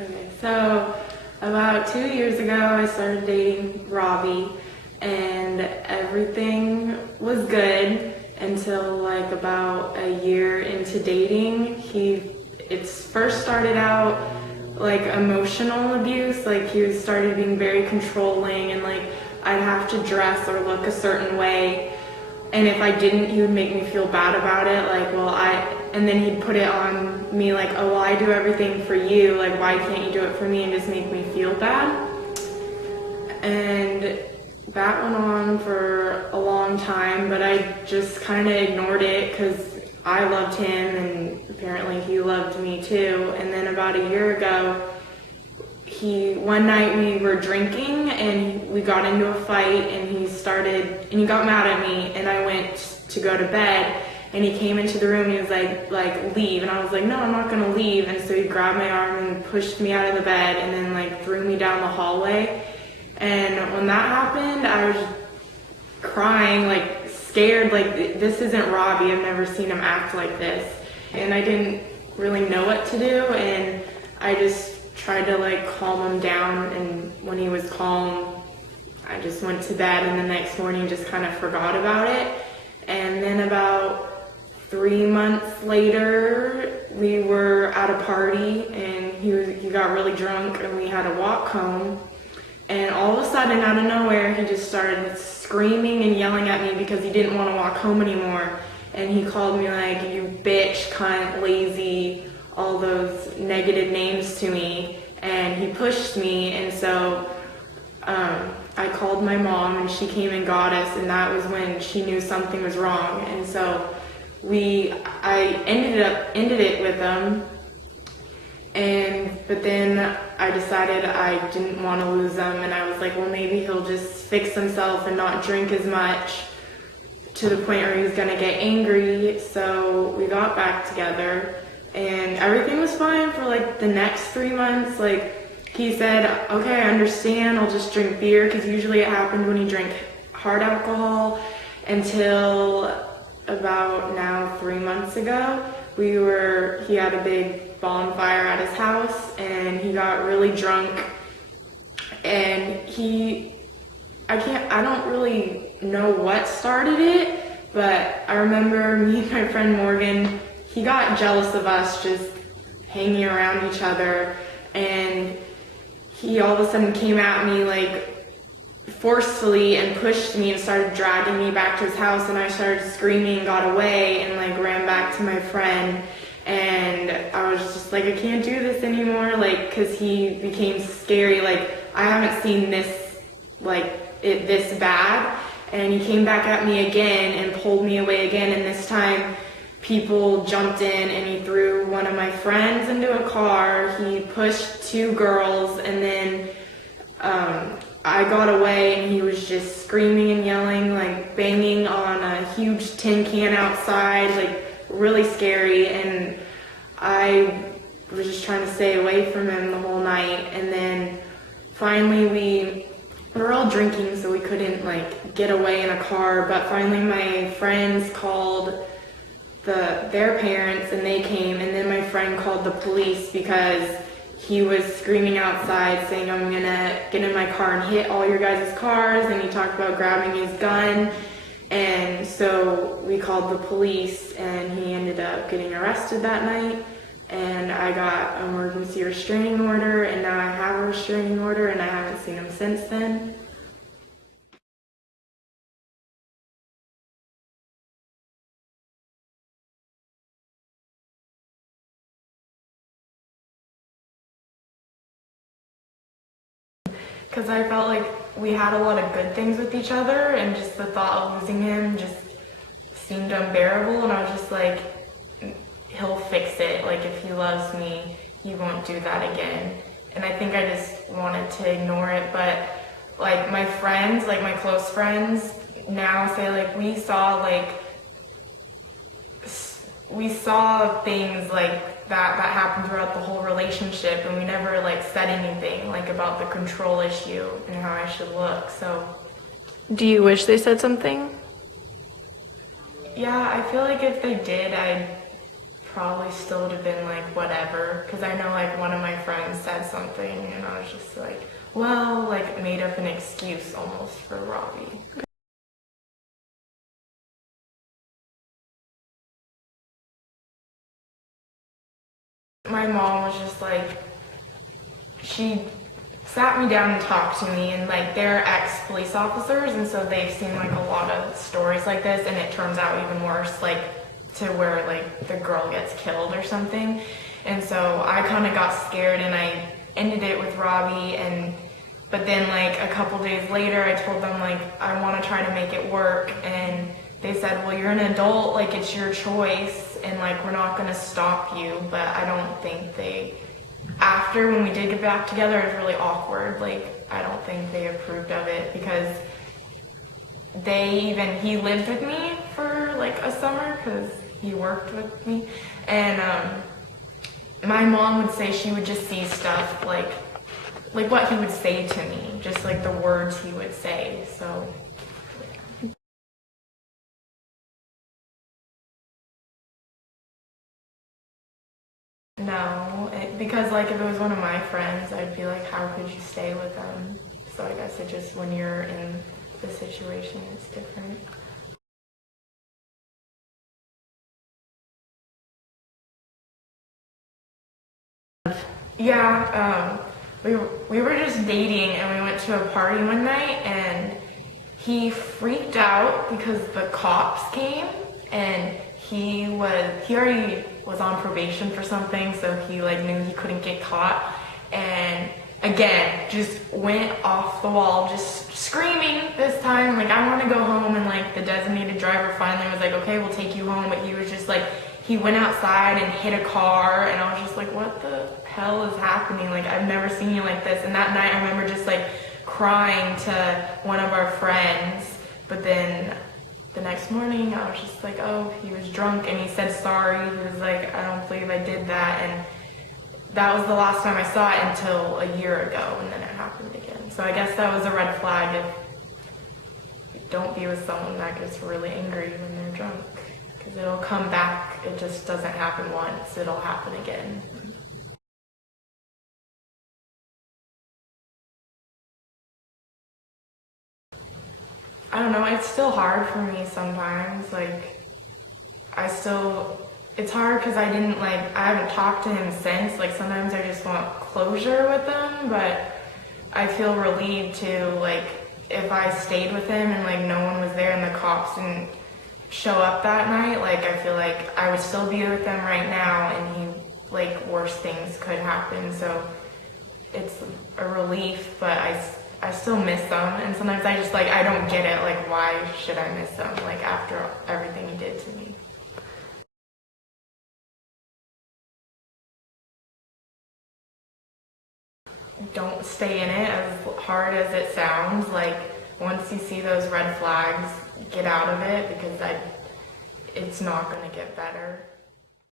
Okay, so about 2 years ago, I started dating Robbie, and everything was good until like about a year into dating. It's first started out like emotional abuse, like he started being very controlling, and like I'd have to dress or look a certain way, and if I didn't, he would make me feel bad about it, like, and then he'd put it on me like, oh, well, I do everything for you, like, why can't you do it for me, and just make me feel bad. And that went on for a long time, but I just kind of ignored it because I loved him and apparently he loved me too. And then about a year ago, one night we were drinking and we got into a fight, and he got mad at me, and I went to go to bed, and he came into the room and he was like leave, and I was like, no, I'm not gonna leave. And so he grabbed my arm and pushed me out of the bed and then like threw me down the hallway. And when that happened, I was crying, like scared, like this isn't Robbie, I've never seen him act like this. And I didn't really know what to do, and I just tried to like calm him down, and when he was calm, I just went to bed, and the next morning just kind of forgot about it. And then about 3 months later, we were at a party, and he got really drunk, and we had a walk home. And all of a sudden, out of nowhere, he just started screaming and yelling at me because he didn't want to walk home anymore. And he called me like, you bitch, cunt, lazy, all those negative names to me. And he pushed me, and so I called my mom, and she came and got us, and that was when she knew something was wrong. And so I ended it with him. But then I decided I didn't want to lose him, and I was like, well, maybe he'll just fix himself and not drink as much to the point where he was going to get angry. So we got back together, and everything was fine for like the next 3 months. Like, he said, okay, I understand, I'll just drink beer, because usually it happened when he drank hard alcohol, until about now 3 months ago. He had a big bonfire at his house, and he got really drunk, and I don't really know what started it, but I remember me and my friend Morgan, he got jealous of us just hanging around each other, and he all of a sudden came at me like forcefully and pushed me and started dragging me back to his house, and I started screaming and got away and like ran back to my friend. And I was just like, I can't do this anymore, like, because he became scary. Like, I haven't seen this, like, this bad. And he came back at me again and pulled me away again. And this time, people jumped in, and he threw one of my friends into a car. He pushed 2 girls, and then I got away, and he was just screaming and yelling, like banging on a huge tin can outside, like really scary. And I was just trying to stay away from him the whole night. And then finally we were all drinking, so we couldn't like get away in a car, but finally my friends called their parents, and they came, and then my friend called the police because he was screaming outside saying, I'm gonna get in my car and hit all your guys' cars, and he talked about grabbing his gun. And so we called the police, and he ended up getting arrested that night, and I got an emergency restraining order, and now I have a restraining order, and I haven't seen him since then. Because I felt like we had a lot of good things with each other, and just the thought of losing him just seemed unbearable, and I was just like, he'll fix it. Like, if he loves me, he won't do that again. And I think I just wanted to ignore it, but like my friends, like my close friends now say like we saw things like that happened throughout the whole relationship, and we never like said anything like about the control issue and how I should look. So Do you wish they said something? yeah, I feel like if they did, I'd probably still would have been like whatever, because I know like one of my friends said something and I was just like, well, like made up an excuse almost for Robbie. My mom was just like, she sat me down and talked to me, and like they're ex-police officers, and so they've seen like a lot of stories like this, and it turns out even worse, like to where like the girl gets killed or something. And so I kind of got scared and I ended it with Robbie, but then like a couple days later I told them like I want to try to make it work, and they said, well, you're an adult, like it's your choice, and like we're not going to stop you. But I don't think after when we did get back together, it was really awkward. Like I don't think they approved of it, because he lived with me for like a summer because he worked with me, and my mom would say she would just see stuff like what he would say to me, just like the words he would say. So no, because like if it was one of my friends, I'd be like, how could you stay with them? So I guess it just, when you're in the situation, it's different. Yeah, we were just dating, and we went to a party one night, and he freaked out because the cops came, and he already was on probation for something, so he like knew he couldn't get caught, and again just went off the wall, just screaming this time like, I want to go home. And like the designated driver finally was like, okay, we'll take you home. But he was just like, he went outside and hit a car, and I was just like, what the hell is happening? Like I've never seen you like this. And that night I remember just like crying to one of our friends, but then the next morning I was just like, oh, he was drunk and he said sorry. He was like, I don't believe I did that. And that was the last time I saw it until a year ago, and then it happened again. So I guess that was a red flag. If don't be with someone that gets really angry when they're drunk, because it'll come back. It just doesn't happen once, it'll happen again. I don't know, it's still hard for me sometimes. Like, it's hard because I haven't talked to him since. Like, sometimes I just want closure with him, but I feel relieved too. Like, if I stayed with him and like no one was there and the cops didn't show up that night, like I feel like I would still be with them right now, and worse things could happen. So it's a relief, but I still miss them, and sometimes I don't get it, like why should I miss them, like after everything he did to me. Don't stay in it, as hard as it sounds. Like once you see those red flags, get out of it, because it's not going to get better.